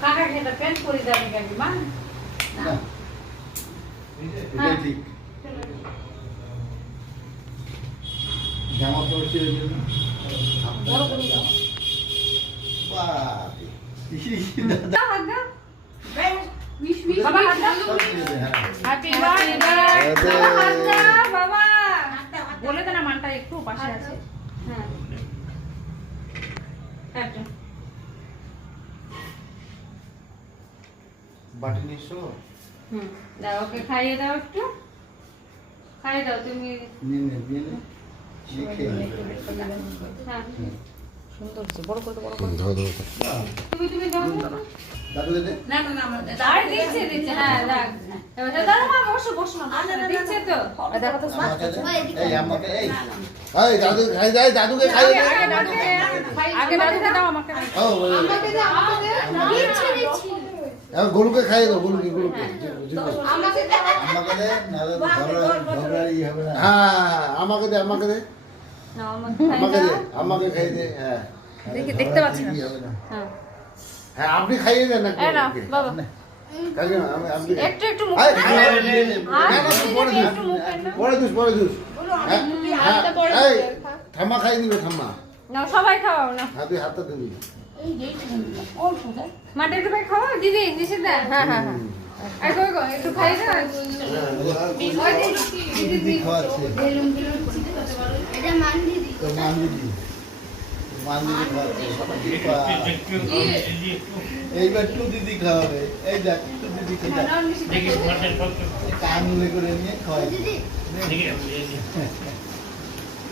কাকা খেতে প্যান্ট করে যাবে গাড়ি মা না এটা ঠিক জামা পড়ছে বড় করে দাও বাহ দাও দাও মিশ মিশ বাবা হাত দাও হ্যাপি বার্থডে বাবা হাত দাও বাবা বলে দে না মানটা একটু পাশে আছে হ্যাঁ একদম বাটি নিছো দাও ওকে খাইয়ে দাও একটু খাইয়ে দাও তুমি নিয়ে লিখে হ্যাঁ সুন্দর আছে বড় করে ধরো তুমি দাও দাদু দে না না না আর দিচ্ছে হ্যাঁ রাখ এবার দাও মা বসো বসো মা দিচ্ছে তো দেখো তো এই আমাকে এই দাদু খাই যায় দাদুকে খাইয়ে দে আগে দাদুকে দাও আমাকে ও আমাকে দে দিচ্ছি এখন গরুকে খাইয়ে দাও গরুকে আমাকে দে আমাকে দে না ঝগড়া ই হবে না হ্যাঁ আমাকে দে না আমাকে খাইয়ে দে হ্যাঁ দেখতে পাচ্ছি না হ্যাঁ হ্যাঁ আপনি খাইয়ে দেন না এই নাও বাবা কাকে আপনি একটু একটু মুখ এই পরে দুস এই থাম্মা খাই দিবে থাম্মা নাও সবাই খাওয়াও না হাতে হাতটা দিবি মাটে একটু ভাই খাওয়া দিদি নিষেধ দেন হ্যাঁ হ্যাঁ হ্যাঁ একটু খাই দাও দিদি খাওয়াচ্ছে এটা মান দিদি তো মান দিদি খাওয়াচ্ছে এইবার টু দিদি খাওয়াবে এই দেখ টু দিদি খেতে কান করে নিয়ে খাওয়াই দিদি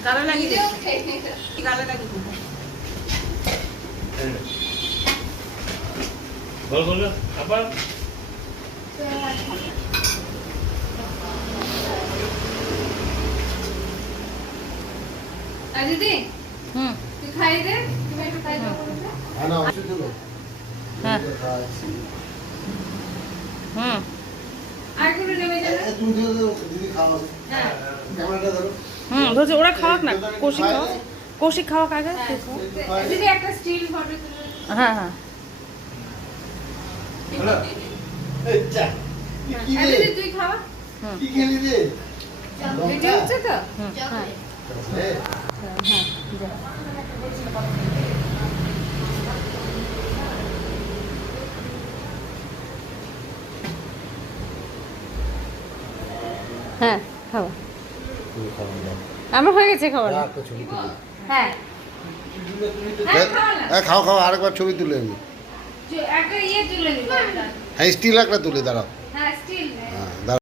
গালে লাগিয়ে দে গালে লাগিয়ে দে বল বল আবার দিদি তুই খাই দে তুমি একটু খাই দাও হ্যাঁ না ওষুধ দেবো হ্যাঁ খাওয়াচ্ছি আর কোনো নেমে যাবে তুমি দিদি খাওয়াবে হ্যাঁ ক্যামেরাটা ধরো ধরছি ওরা খাওয়াক না কৌশিক খাওয়াক আগে দিদি একটা স্টিল ফটো তুলে হ্যাঁ হ্যাঁ এই চা কি রে দিদি তুই খাওয়া কি খেলি রে ভিডিও হচ্ছে তো এই হ্যাঁ খাওয়া আমার হয়ে গেছে খাওয়া ছবি তুলে হ্যাঁ খাও আরেকবার ছবি তুলে নি একটা ইয়ে তুলে নিবো হ্যাঁ স্টিল একটা তুলে দাঁড়াও